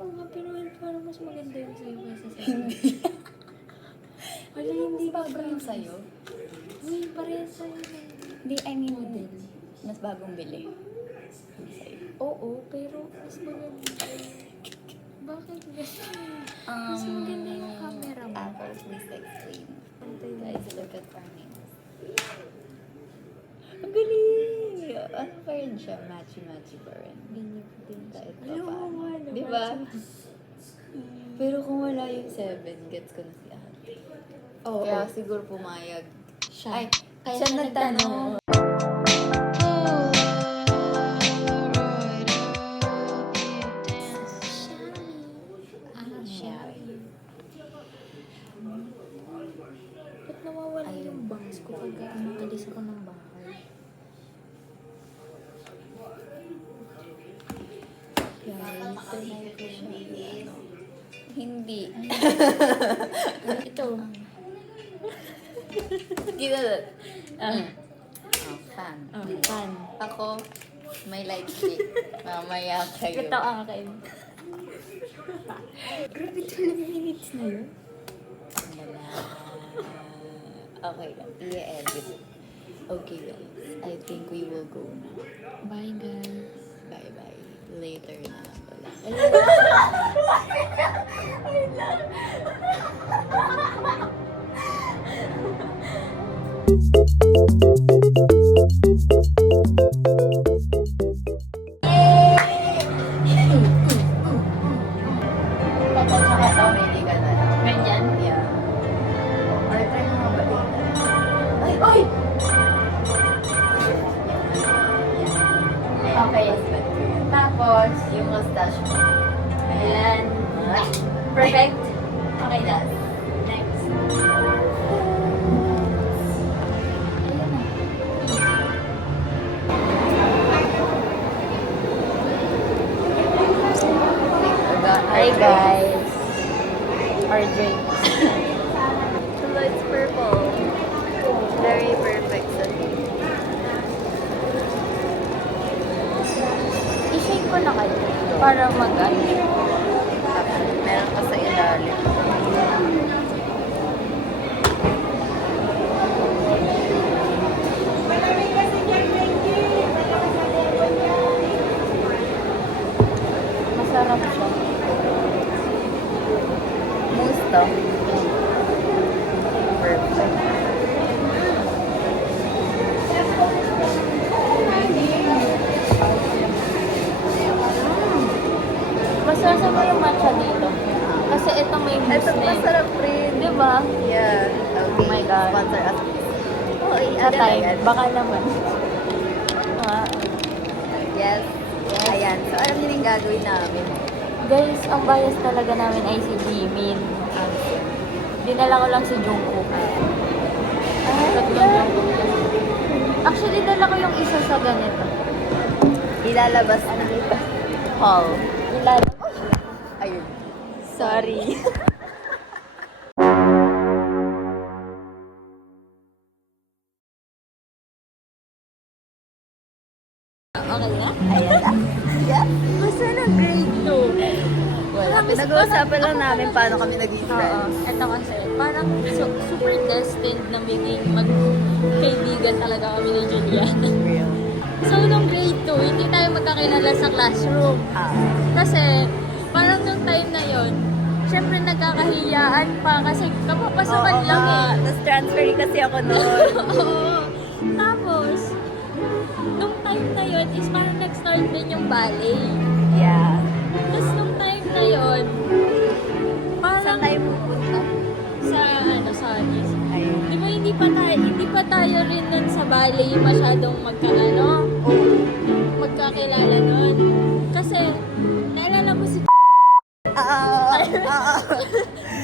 Oo nga, pero parang mas maganda yun sa'yo kaysa sa'yo. Hindi. Wala, hindi ba Bago yung sa'yo? Uy, parehas sa'yo na. Hindi, I mean, mas bagong bili. Hindi sa'yo. Oo, pero mas maganda. Bakit gano'n? Mas maganda yung camera mo. Apple, please explain. Guys, look at our names. Ang galing! Ano pa rin siya? Matchy-matchy pa rin. Ganyan din. Kahit pa Alam mo paano. nga naman. Di ba? Pero kung wala yung 7, gets ko na si ate. Oo. Kaya siguro pumayag. Siya. Ay, Kaya siya siya nagtanong. Ba't nawawala yung bangs ko pag umaalis ako ng bahay? Hindi. Ito. Hindi na. Fan. Pan. Ako, may light stick. Mamaya kayo. Ito ang akin. Grabe 12 minutes na yun. Wala. Okay lang. I-edit. Okay guys. I think we will go now. Bye guys. Bye-bye. Later na pala. Ganyan? Yeah. Order mo ba din? Ay! Ay! Okay. Tapos, yung mustache mo. Ayan. Perfect. Okay na. Next. Hi guys. Our drinks. So it's purple. Very perfect sa I-shake ko na kayo para mag-ano. meron pa sa ilalim. Masarap siya. Mousse to. Perfect. Masarap mo yung matcha dito. Kasi ito may Ito mousse na eh. masarap rin. Di ba? Yeah. Okay. Oh my God. Sponsor us. Oh, Sa time. Baka naman. Yes. Ayan. So, alam niyo yung gagawin namin. Guys, ang bias talaga namin ay si Jimin. Dinala ko lang si Jungkook. Tatlong Jungkook. Actually, dala ko yung isa sa ganito. Ilalabas na. Haul. Ayun. Sorry. Okay na? Ayan na. Yeah. Basta na grade 2. Wala. Pinag-uusapan lang namin paano kami naging Oo. friends. Ito kasi, parang super destined na maging magkaibigan talaga kami ni Juliana. Real. So, nung grade 2, hindi tayo magkakilala sa classroom. Kasi, parang nung time na yon, syempre nagkakahiyaan pa kasi kapapasokan Oo lang nga. eh. Tapos transfer kasi ako noon. Oo. Tapos, nung time na yon is parang nag-start din yung ballet. Yeah. Tapos nung time na yon, parang Saan tayo pupunta? sa sorry. Ayun. Di ba hindi pa tayo rin nun sa ballet masyadong magkakilala nun. Kasi, naalala mo si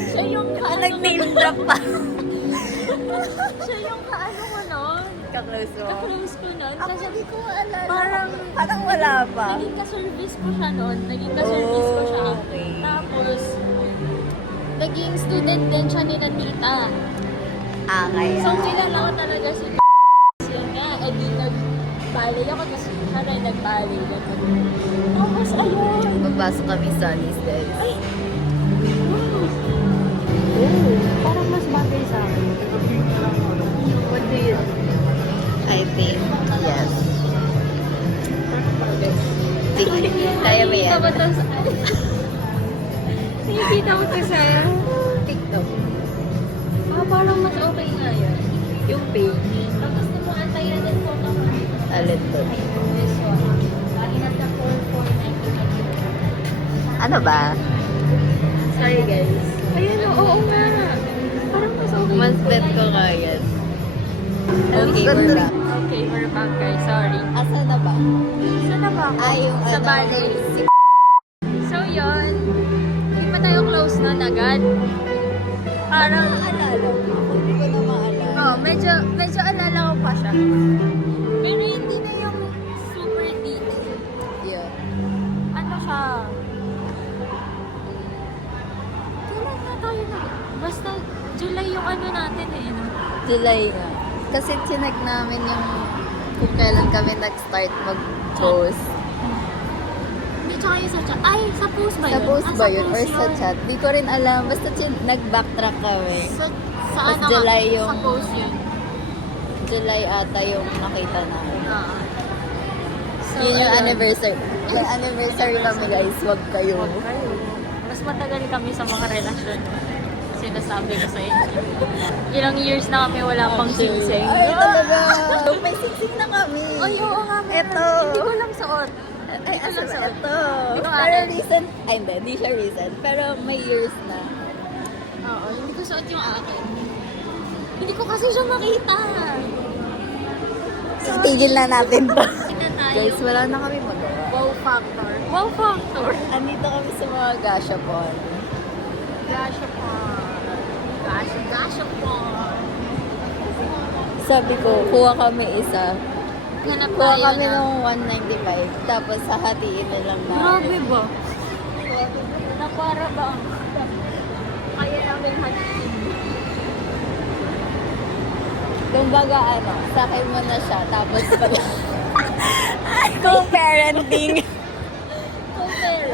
siya yung Nag-name drop pa. siya yung kaano ko nun. Ka-close mo. Ka-close ko nun. Ako Kasi hindi ko maalala. parang wala pa. naging ka-service ko siya nun. Okay. Tapos, naging student din siya ni Tita. Kaya. So, kilala ko talaga si yun nga, edi nag-ballet ako, tapos siya tayo nag-bali. Tapos, ayun. Papasok kami sa Sunny's, guys. Parang mas bagay sa akin. What do you think? I think, yes. Kaya ba yan? Nakikita mo to sa... Nakikita mo to sa TikTok. Parang mas okay nga yun. Yung page. Tapos gusto mo antayin din po ito. Alin to? This one. Lagi na sa 4,490. Ano ba? Sorry guys. Ayun o, oo nga. Parang mas okay. Mas bet ko kaya. Okay, we're back. Okay, we're back guys. Sorry. Asa na ba? Saan na ba ako? Yung Sa ano, ballet. So yun. Hindi pa tayo close nun agad. Parang, Naalala ko. Hindi ko na maalala. medyo alala ko pa siya. Pero hindi na yung super detail. Yeah. Ano siya? Kailan na tayo na? Basta July yung ano natin eh. No? July nga. Kasi chinek namin yung kung kailan kami nag-start mag-post. Hindi tsaka yung sa chat. Ay, sa post ba yun? Sa post ba yun? Or post sa chat? Di ko rin alam. Basta nag-backtrack kami. Sa Mas ano July nga? yung- Sa post yun. July ata yung nakita namin. So, Yun yung ayun. anniversary. Yung anniversary kami guys. Wag kayo. Huwag kayo. Mas matagal kami sa mga relasyon. Sinasabi ko sa inyo. Ilang years na kami wala pang singsing. Ay, talaga. May singsing na kami. Ay, oo nga. meron. Eto. Hindi ko lang suot. Ay, asa ba ito? Ito Pero akin. recent. Ay, hindi siya recent. Pero may years na. Oo, hindi ko suot yung akin. Hindi ko kasi siya makita. Tigil na natin to. Kita tayo. Guys, wala na kami magawa. Wow factor. Wow factor. Andito kami sa mga gashapon. Gasha pa. Gasha pa. Sabi ko, kuha kami isa. Hanap Kuha tayo kami na. ng 195. Tapos hahatiin na lang Grabe namin. ba? Na para ba? Kaya namin hatiin. Kumbaga ano, sa akin mo na siya. Tapos co-parenting. Compare.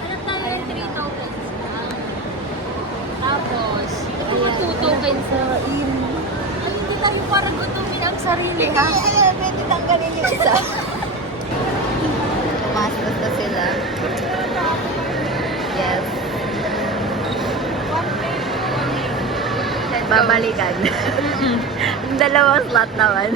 Hanap tayo ng 3 tokens lang. Tapos, ito mga 2 tokens na. Ay, hindi tayo para gutumin ang sarili, ha? Pwede tanggalin yung isa. Pumastos na sila. Yes. Babalikan. Dalawang slot naman.